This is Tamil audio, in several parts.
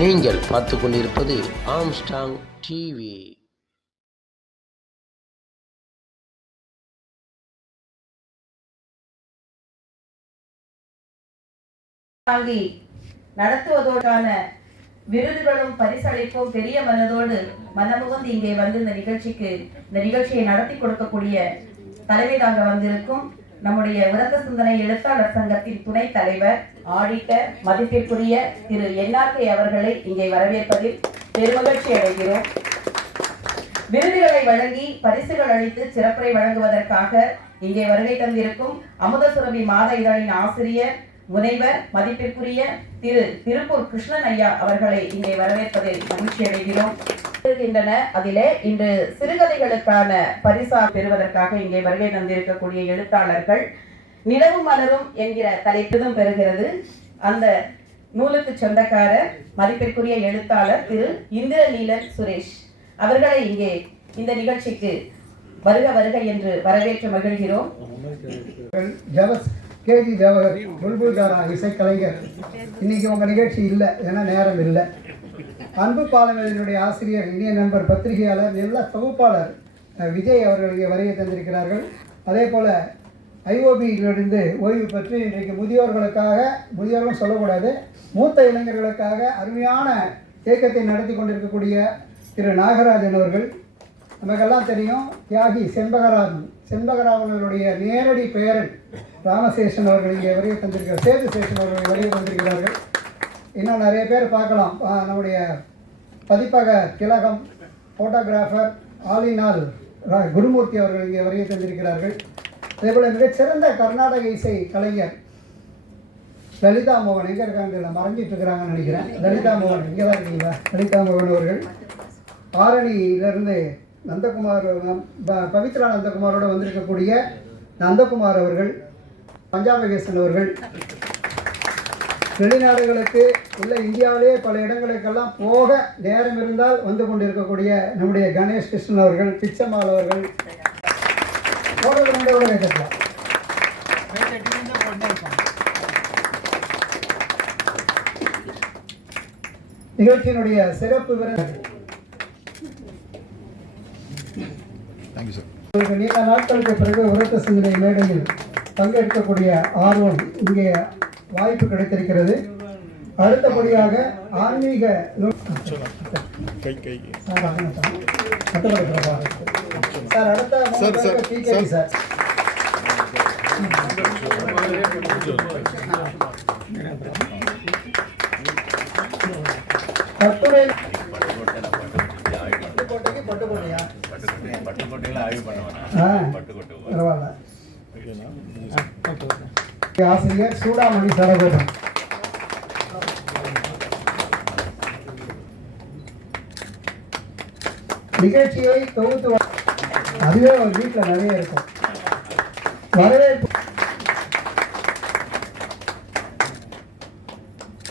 நீங்கள் பார்த்து கொண்டிருப்பது ஆம்ஸ்டாங் டிவி. நடத்துவதற்கான விருதுகளும் பரிசளிப்பும் பெரிய மனதோடு மனமுகந்து இங்கே வந்து இந்த நிகழ்ச்சியை நடத்தி கொடுக்கக்கூடிய தலைமையாக வந்திருக்கும் நம்முடைய உரத்த சிந்தனை எழுத்தாளர் சங்கத்தின் துணைத் தலைவர் ஆடிட்டர் மதிப்பிற்குரிய திரு என்ஆர்கே அவர்களை இங்கே வரவேற்பதில் பெருமகிழ்ச்சி அடைகிறோம். விருதுகளை வழங்கி பரிசுகள் அளித்து சிறப்புரை வழங்குவதற்காக இங்கே வருகை தந்திருக்கும் அமுதசுரபி மாத இதழின் ஆசிரியர் முனைவர் மதிப்பிற்குரிய திரு திருப்பூர் கிருஷ்ணன் ஐயா அவர்களை இங்கே வரவேற்பதில் மகிழ்ச்சி அடைகிறோம். அதிலே இன்று சிறுகதைகளுக்கான பரிசா பெறுவதற்காக இங்கே வருகை தந்திருக்கக்கூடிய எழுத்தாளர்கள் நிலவும் மலரும் என்கிற தலைப்பிலும் பெறுகிறது. அந்த நூலுக்கு சொந்தக்காரர் மதிப்பிற்குரிய எழுத்தாளர் திரு இந்திரநீலன் சுரேஷ் அவர்களை இங்கே இந்த நிகழ்ச்சிக்கு வருக வருக என்று வரவேற்று மகிழ்கிறோம். கேஜி ஜவஹர் புல்புல்தாரா இசைக்கலைஞர் இன்னைக்கு உங்கள் நிகழ்ச்சி இல்லை, ஏன்னா நேரம் இல்லை. அன்பு பாலமேலினுடைய ஆசிரியர், இனிய நண்பர், பத்திரிகையாளர், எல்லா தொகுப்பாளர் விஜய் அவர்கள் இங்கே வருகை தந்திருக்கிறார்கள். அதே போல் ஐஓபியிலிருந்து ஓய்வு பெற்று இன்றைக்கு முதியோர்களும் சொல்லக்கூடாது, மூத்த இளைஞர்களுக்காக அருமையான இயக்கத்தை நடத்தி கொண்டிருக்கக்கூடிய திரு நாகராஜன் அவர்கள். நமக்கெல்லாம் தெரியும், தியாகி செண்பகராமனுடைய நேரடி பெயரன் ராமசேஷன் அவர்கள் இங்கே வருகை தந்திருக்கிறார். சேதுசேஷன் அவர்கள் வருகை தந்திருக்கிறார்கள். இன்னும் நிறைய பேர் பார்க்கலாம். நம்முடைய பதிப்பக திலகம், ஃபோட்டோகிராஃபர் ஆலினால் குருமூர்த்தி அவர்கள் இங்கே வருகை தந்திருக்கிறார்கள். அதேபோல் மிகச்சிறந்த கர்நாடக இசை கலைஞர் லலிதா மோகன், எங்கே இருக்காங்க, மறைஞ்சிட்டு இருக்கிறாங்கன்னு நினைக்கிறேன். லலிதா மோகன் இங்கே தான் இருக்கீங்களா? லலிதா மோகன் அவர்கள் ஆரணியிலிருந்து நந்தகுமார், பவித்ரா நந்தகுமாரோடு வந்திருக்கக்கூடிய நந்தகுமார் அவர்கள், பஞ்சாபகேசன் அவர்கள், வெளிநாடுகளுக்கு இல்லை இந்தியாவிலே பல இடங்களுக்கெல்லாம் போக நேரம் இருந்தால் வந்து கொண்டிருக்கக்கூடிய நம்முடைய கணேஷ் கிருஷ்ணன் அவர்கள், பிச்சம்மாள் அவர்கள், நிகழ்ச்சியினுடைய சிறப்பு விருந்தினர் நீண்ட நாட்களுக்கு பிறகு உரத்த சிந்தனை மேடையில் பங்கெடுக்கக்கூடிய ஆர்வம் இங்கே வாய்ப்பு கிடைத்திருக்கிறது. அடுத்தபடியாக ஆன்மீக சார், அடுத்த பிகே சார், கட்டுரை ஆசிரியர் சூடாமணி சரகோபன். நிகழ்ச்சியை தொகுத்து அதுவே ஒரு வீட்டில் நிறைய இருக்கும். வரவேற்பு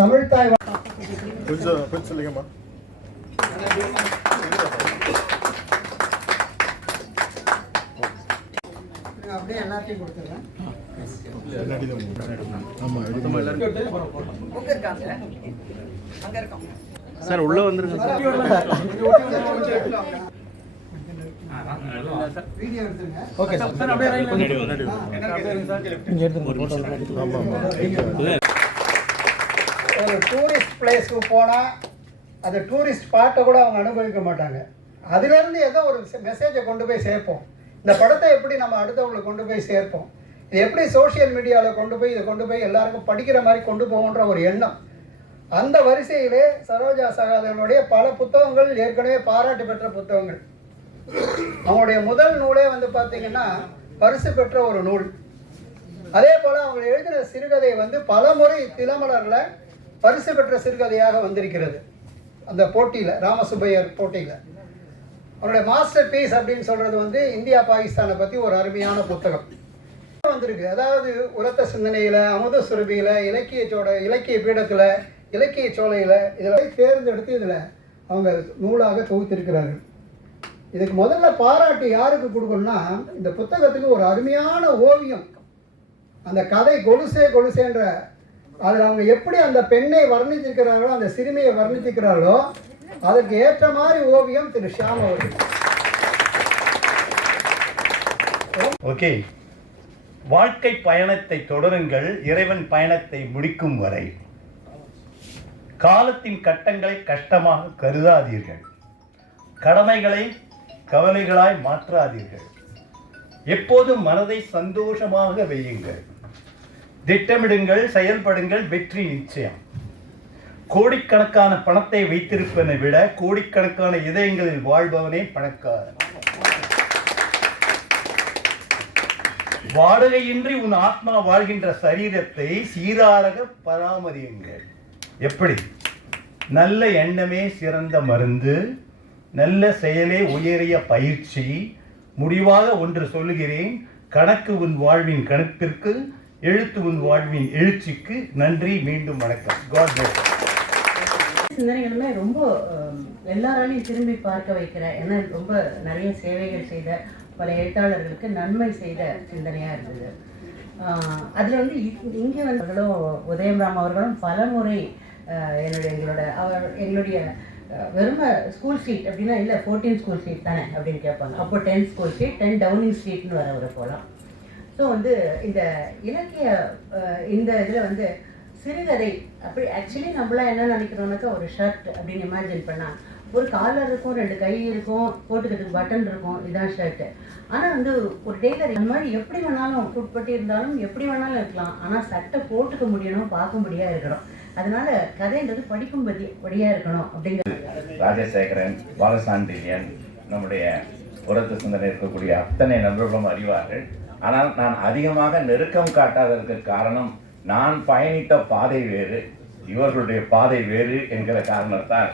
தமிழ்தாய் கொஞ்சம் சொல்லுங்கம்மா. அப்படியே எல்லாத்தையும் கொடுத்துருக்கேன். சார் உள்ள வந்துருங்க சார். வீடியோ எடுத்துருங்க. Okay sir. ஒரு டூரிஸ்ட் பிளேஸ்க்கு போனால் அது டூரிஸ்ட் ஸ்பாட்டை கூட அவங்க அனுபவிக்க மாட்டாங்க. அதுலேருந்து ஏதோ ஒரு மெசேஜை கொண்டு போய் சேர்ப்போம். இந்த படத்தை எப்படி நம்ம அடுத்தவங்களுக்கு கொண்டு போய் சேர்ப்போம், இது எப்படி சோஷியல் மீடியாவில் கொண்டு போய் எல்லாருக்கும் படிக்கிற மாதிரி கொண்டு போகன்ற ஒரு எண்ணம். அந்த வரிசையிலே சரோஜா சகாதேவனுடைய பல புத்தகங்கள் ஏற்கனவே பாராட்டு பெற்ற புத்தகங்கள். அவங்களுடைய முதல் நூலே வந்து பார்த்திங்கன்னா பரிசு பெற்ற ஒரு நூல். அதே போல் அவங்க எழுதின சிறுகதை வந்து பல முறை திலமலரில் பரிசு பெற்ற சிறுகதையாக வந்திருக்கிறது. அந்த போட்டியில், ராமசுப்பையர் போட்டியில் அவருடைய மாஸ்டர் பீஸ் அப்படின்னு சொல்கிறது வந்து இந்தியா பாகிஸ்தானை பற்றி ஒரு அருமையான புத்தகம் வந்திருக்கு. அதாவது உரத்த சிந்தனையில், அமுத சுரபியில், இலக்கிய பீடத்தில், இலக்கிய சோலையில் இதில் தேர்ந்தெடுத்து இதில் அவங்க நூலாக தொகுத்திருக்கிறார்கள். இதுக்கு முதல்ல பாராட்டு யாருக்கு கொடுக்கணும்னா, இந்த புத்தகத்துக்கு ஒரு அருமையான ஓவியம், அந்த கதை கொலுசேன்ற அதில் அவங்க எப்படி அந்த பெண்ணை வர்ணித்திருக்கிறார்களோ, அந்த சிறுமியை வர்ணித்திருக்கிறார்களோ, அதற்கு ஏற்ற மாதிரி ஓவியம் திரு ஷியாம் அவர்கள். ஓகே, வாழ்க்கை பயணத்தை தொடருங்கள், இறைவன் பயணத்தை முடிக்கும் வரை. காலத்தின் கட்டங்களை கஷ்டமாக கருதாதீர்கள், கடமைகளை கவலைகளாய் மாற்றாதீர்கள். எப்போதும் மனதை சந்தோஷமாக வையுங்கள், திட்டமிடுங்கள், செயல்படுங்கள், வெற்றி நிச்சயம். கோடிக்கணக்கான பணத்தை வைத்திருப்பதை விட கோடிக்கணக்கான இதயங்களில் வாழ்பவனே பணக்காரன். வாடகையின்றி உன் ஆத்மா வாழ்கின்ற சரீரத்தை சீராக பராமரியுங்கள். எப்படி? நல்ல எண்ணமே சிறந்த மருந்து, நல்ல செயலே உயரிய பயிற்சி. முடிவாக ஒன்று சொல்லுகிறேன், கணக்கு உன் வாழ்வின் கணக்கிற்கு, எழுத்து உன் வாழ்வின் எழுச்சிக்கு. நன்றி, மீண்டும் வணக்கம். God plus. சிந்தனைகளுமே ரொம்ப எல்லாராலையும் திரும்பி பார்க்க வைக்கிற, ஏன்னா ரொம்ப நிறைய சேவைகள் செய்த பல எழுத்தாளர்களுக்கு நன்மை செய்த சிந்தனையாக இருந்தது. அதில் வந்து இங்கே வந்தவர்களும் உதயம் ராம் அவர்களும் பல முறை எங்களுடைய வெறும் ஸ்கூல் ஸ்ட்ரீட் அப்படின்னா இல்லை 14 ஸ்கூல் ஸ்ட்ரீட் தானே அப்படின்னு கேட்பாங்க. அப்போ 10 ஸ்கூல் ஸ்ட்ரீட், 10 டவுனிங் ஸ்ட்ரீட்னு வர போகலாம். ஸோ வந்து இந்த இலக்கிய இந்த இதில் வந்து சிறுகதை அப்படி ஆக்சுவலி நம்மளாம் என்ன நினைக்கிறோம்னாக்கா, ஒரு ஷர்ட் அப்படின்னு இமேஜின் பண்ணால் ஒரு காலர் இருக்கும், 2 கை இருக்கும், போட்டுக்கிறதுக்கு பட்டன் இருக்கும், இதுதான் ஷர்ட்டு. ஆனால் வந்து ஒரு டெய்லர் அந்த மாதிரி எப்படி வேணாலும் உட்பட்டு இருந்தாலும் எப்படி வேணாலும் இருக்கலாம், ஆனால் சட்டை போட்டுக்க முடியணும், பார்க்கும்படியாக இருக்கணும். அதனால கதைன்றது படிக்கும்படியாக இருக்கணும் அப்படிங்கிற ராஜசேகரன், பாலசாண்டியன், நம்முடைய புறத்து சிந்தனை இருக்கக்கூடிய அத்தனை நண்பர்களும் அறிவார்கள். ஆனால் நான் அதிகமாக நெருக்கம் காட்டாததற்கு காரணம், நான் பயணித்த பாதை வேறு, இவர்களுடைய பாதை வேறு என்கிற காரணத்தால்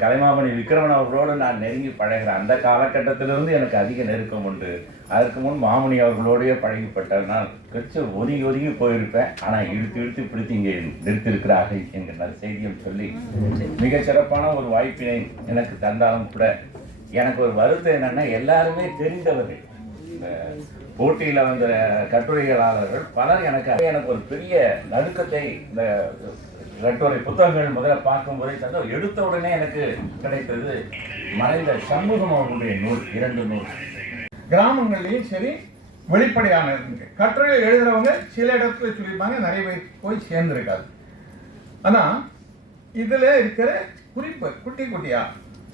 கலைமாமணி விக்ரமன் அவர்களோடு நான் நெருங்கி பழகிற அந்த காலகட்டத்திலிருந்து எனக்கு அதிக நெருக்கம் உண்டு. அதற்கு முன் மாமுனி அவர்களோடைய பழகிப்பட்ட நான் கொஞ்சம் ஒதுங்கி போயிருப்பேன். ஆனால் இழுத்து பிடித்து இங்கே நிறுத்திருக்கிறார்கள் என்கிற செய்தியும் சொல்லி மிக சிறப்பான ஒரு வாய்ப்பினை எனக்கு தந்தாலும் கூட எனக்கு ஒரு வருத்தம் என்னன்னா, எல்லாருமே தெரிந்தவர்கள். இந்த போட்டியில் வந்த கட்டுரைகளாளர்கள் பலர் எனக்கு ஒரு பெரிய நடுக்கத்தை இந்த கட்டுரை புத்தகங்கள் முதல்ல பார்க்கும்போதே தந்த எடுத்த உடனே எனக்கு கிடைத்தது மறைந்த சண்முகம் அவர்களுடைய நூல், 2 நூல். கிராமங்கள்லையும் சரி வெளிப்படையான கட்டுரை எழுதுறவங்க சில இடத்துல சொல்லியிருப்பாங்க, நிறைய பேர் போய் சேர்ந்துருக்காது. ஆனால் இதில் இருக்கிற குறிப்பு குட்டி குட்டியா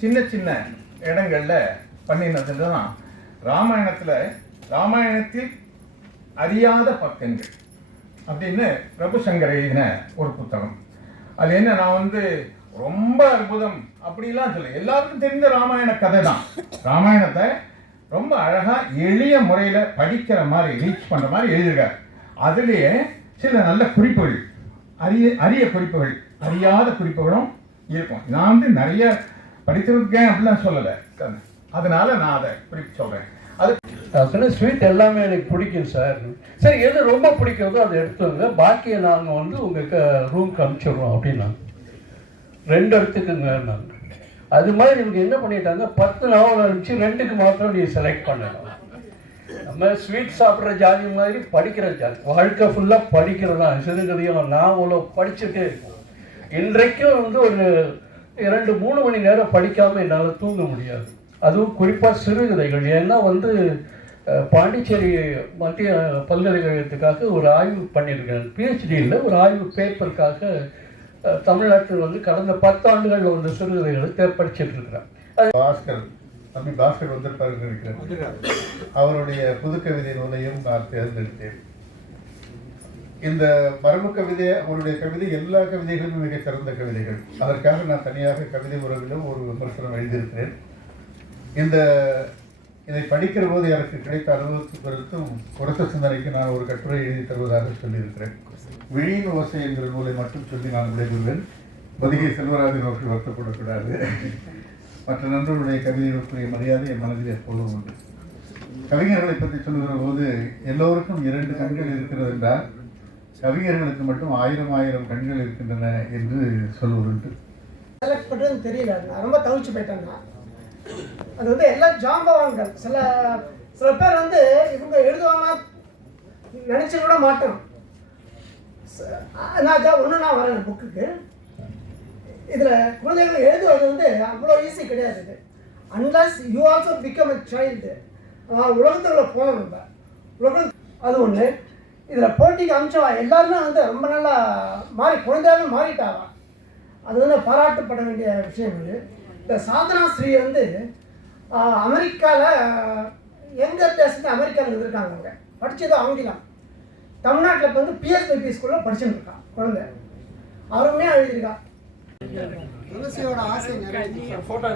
சின்ன சின்ன இடங்கள்ல பண்ணினதுல தான் ராமாயணத்தில் அறியாத பக்கங்கள் அப்படின்னு பிரபுசங்கர் எழுதின ஒரு புத்தகம். அது என்ன, நான் ரொம்ப அற்புதம் அப்படிலாம் சொல்ல, எல்லாருக்கும் தெரிந்த ராமாயண கதை தான். ராமாயணத்தை ரொம்ப அழகா எளிய முறையில படிக்கிற மாதிரி ரீச் பண்ற மாதிரி எழுதியிருக்காரு. அதுலேயே சில நல்ல குறிப்புகள், அரிய குறிப்புகள், அறியாத குறிப்புகளும் இருக்கும். நான் நிறைய படித்திருக்கேன் அப்படிலாம் சொல்லலை, அதனால நான் அதை குறிப்பு சொல்றேன். அது ஸ்வீட் எல்லாமே எனக்கு பிடிக்கும் சார். சரி, எது ரொம்ப பிடிக்கிறதோ அதை எடுத்துங்க, பாக்கியை நாங்கள் உங்களுக்கு ரூம்க்கு அனுப்பிச்சிடுறோம் அப்படின்னாங்க. 2 இடத்துக்குங்க நாங்கள். அது மாதிரி இவங்க என்ன பண்ணிட்டாங்க, 10 நாவல் அனுப்பிச்சு 2க்கு மாத்திரம் நீ செலக்ட் பண்ணணும். நம்ம ஸ்வீட் சாப்பிட்ற ஜாதி மாதிரி படிக்கிற ஜாதி, வாழ்க்கை ஃபுல்லாக படிக்கிறதா. சிறுகதையும் நாவலும் படிச்சுட்டே இருக்கும். இன்றைக்கும் ஒரு 2-3 மணி நேரம் படிக்காமல் என்னால் தூங்க முடியாது. அதுவும் குறிப்பாக சிறுகதைகள். ஏன்னா பாண்டிச்சேரி மத்திய பல்கலைக்கழகத்துக்காக ஒரு ஆய்வு பண்ணியிருக்கேன், PhD-யில் ஒரு ஆய்வு பேப்பருக்காக தமிழ்நாட்டில் கடந்த 10 ஆண்டுகள் சிறுகதைகளை படிச்சுட்டு இருக்கிறேன். பாஸ்கர் வந்திருப்பாருன்னு நினைக்கிறேன். அவருடைய புது கவிதை நூலையும் நான் தேர்ந்தெடுத்தேன். இந்த மரபு கவிதை, அவருடைய கவிதை எல்லா கவிதைகளும் மிக சிறந்த கவிதைகள். அதற்காக நான் தனியாக கவிதை உறவிலும் ஒரு விமர்சனம் எழுதியிருக்கிறேன். இதை படிக்கிற போது எனக்கு கிடைத்த அனுபவத்தை பொறுத்தும் புறத்த சிந்தனைக்கு நான் ஒரு கட்டுரை எழுதி தருவதாக சொல்லியிருக்கிறேன். விழியின் ஓசை என்கிற நூலை மட்டும் சொல்லி நான் விடைபெறுவேன். பொதிகை செல்வராஜன் அவர்கள் வருத்தப்படக்கூடாது. மற்ற நண்பர்களுடைய கவிதைகளுக்குரிய மரியாதை என் மனதில் எப்பொழுதும் உண்டு. கவிஞர்களை பற்றி சொல்லுகிற போது எல்லோருக்கும் 2 கண்கள் இருக்கிறது என்றால், கவிஞர்களுக்கு மட்டும் 1000 கண்கள் இருக்கின்றன என்று சொல்வதுண்டு. செலக்ட் பண்ணுறது தெரியல, நான் ரொம்ப தவிச்சு போயிட்டேன்னா. அது எல்லாம் ஜாம்பவான்கள். சில பேர் இவங்க எழுதுவாங்க நினைச்சு கூட மாட்டோம். நான் ஒன்று நான் வரேன் புக்குக்கு. இதில் குழந்தைகள் எழுதுவது வந்து அவ்வளோ ஈஸி கிடையாது. இது unless you also become a child. உலகத்துக்குள்ள போகணும் நம்ம உலகம். அது ஒன்று. இதில் போட்டிக்கு அம்சம் எல்லாருமே வந்து ரொம்ப நல்லா குழந்தையாக மாறிட்டாங்க. அது வந்து பாராட்டப்பட வேண்டிய விஷயம். இது இந்த சாதனா ஸ்ரீ வந்து அமெரிக்காவில் எங்கள் தேசத்து அமெரிக்காவில் இருந்திருக்காங்க. அவங்க படித்தது ஆங்கிலம். தமிழ்நாட்டில் இப்போ வந்து பிஎஸ்பிபி ஸ்கூலில் படிச்சுட்டு இருக்கான் குழந்தை. அருமையாக எழுதியிருக்கான். துளசியோட ஆசை ஃபோட்டோ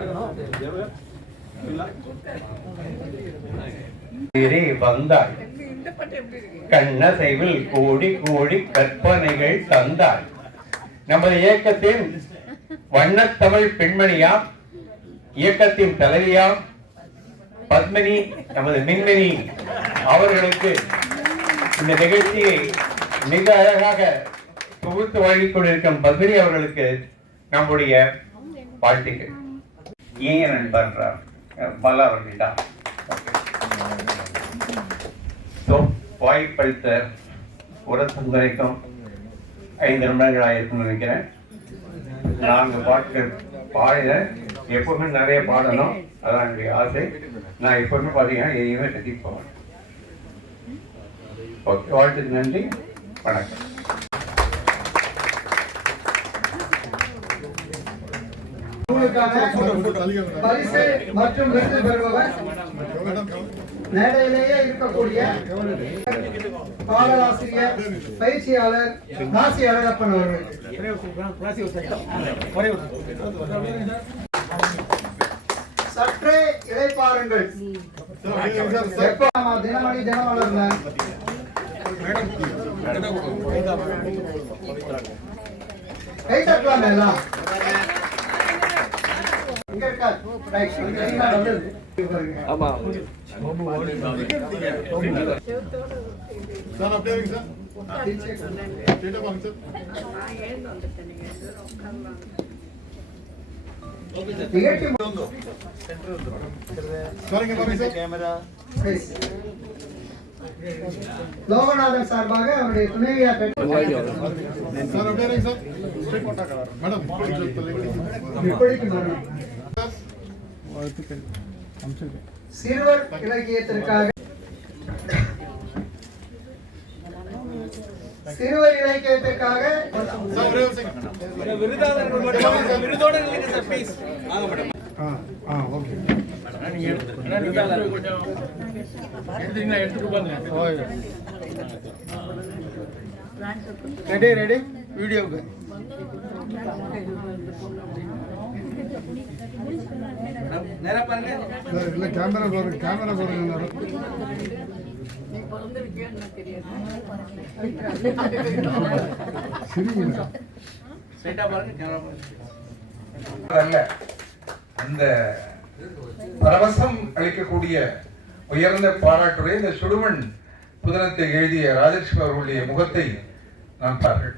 வந்தாள் கண்ணசைவில் கோடி கோடி கற்பனைகள் தந்தாள். நமது இயக்கத்தின் வண்ணத்தமிழ் பெண்மணியாம், இயக்கத்தின் தலைவியாம் பத்மினி, நமது மின்மினி அவர்களுக்கு இந்த நிகழ்ச்சியை மிக அழகாக தொகுத்து வழங்கிக் கொண்டிருக்கும் பத்மினி அவர்களுக்கு நம்முடைய வாழ்த்துக்கள். ஏன் நண்பர் பல அவர்களிடம் வாய்ப்பளித்த உரசுந்தரைக்கும் 5 நிமிடங்கள் ஆயிருக்கும்னு நினைக்கிறேன். 4 பாட்டுகள் பாடின. எப்பவுமே நிறைய பாடணும், அதான் என்னுடைய ஆசை. நான் எப்பவுமே பார்த்தீங்கன்னா எதையுமே கட்டி போவேன். ஓகே, வாழ்த்துக்கு நன்றி, வணக்கம். பரிசு மற்றும் விருது பெறுபவர் மேடையிலேயே இருக்கக்கூடிய பாடலாசிரியர் பயிற்சியாளர் காசி அழகப்பன் அவர்கள். சற்றே இளைப்பாருங்கள். தினமணி தினமலர்ல கை தட்டலாம் எல்லாம். ஆமா லோகநாதன் சார்பாக அவருடைய துணைவியார் சிறுவர் இலக்கியத்திற்காக ரெடி வீடியோக்கு கேமரா பாருங்க. அந்த பரவசம் அளிக்கக்கூடிய உயர்ந்த பாராட்டுரை இந்த சுடுமண் புதனத்தை எழுதிய ராஜலட்சுமி அவர்களுடைய முகத்தை நான் பார்த்தேன்.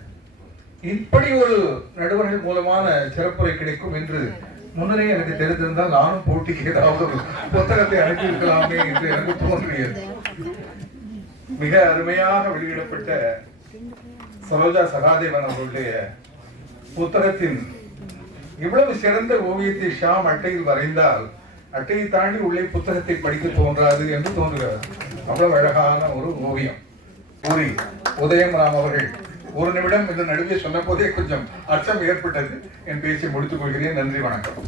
இப்படி ஒரு நடுவர்கள் மூலமான சிறப்புரை கிடைக்கும் என்று முன்னரே எனக்கு தெரிந்திருந்தால் நானும் போட்டிக்கு ஏதாவது ஒரு புத்தகத்தை அனுப்பியிருக்கலாமே என்று எனக்கு தோன்றியது. மிக அருமையாக வெளியிடப்பட்ட சரோஜா சகாதேவன் அவர்களுடைய புத்தகத்தின் இவ்வளவு சிறந்த ஓவியத்தை ஷாம் அட்டையில் வரைந்தால் அட்டையை தாண்டி உள்ளே புத்தகத்தை படிக்க தோன்றாது என்று தோன்றுகிறது. அவ்வளவு அழகான ஒரு ஓவியம். பூரி உதயம்ராம் அவர்கள் 1 நிமிடம் என்று நடுவே சொன்ன போதே கொஞ்சம் அச்சம் ஏற்பட்டது. என் பேச்சை முடித்துக் கொள்கிறேன். நன்றி, வணக்கம்.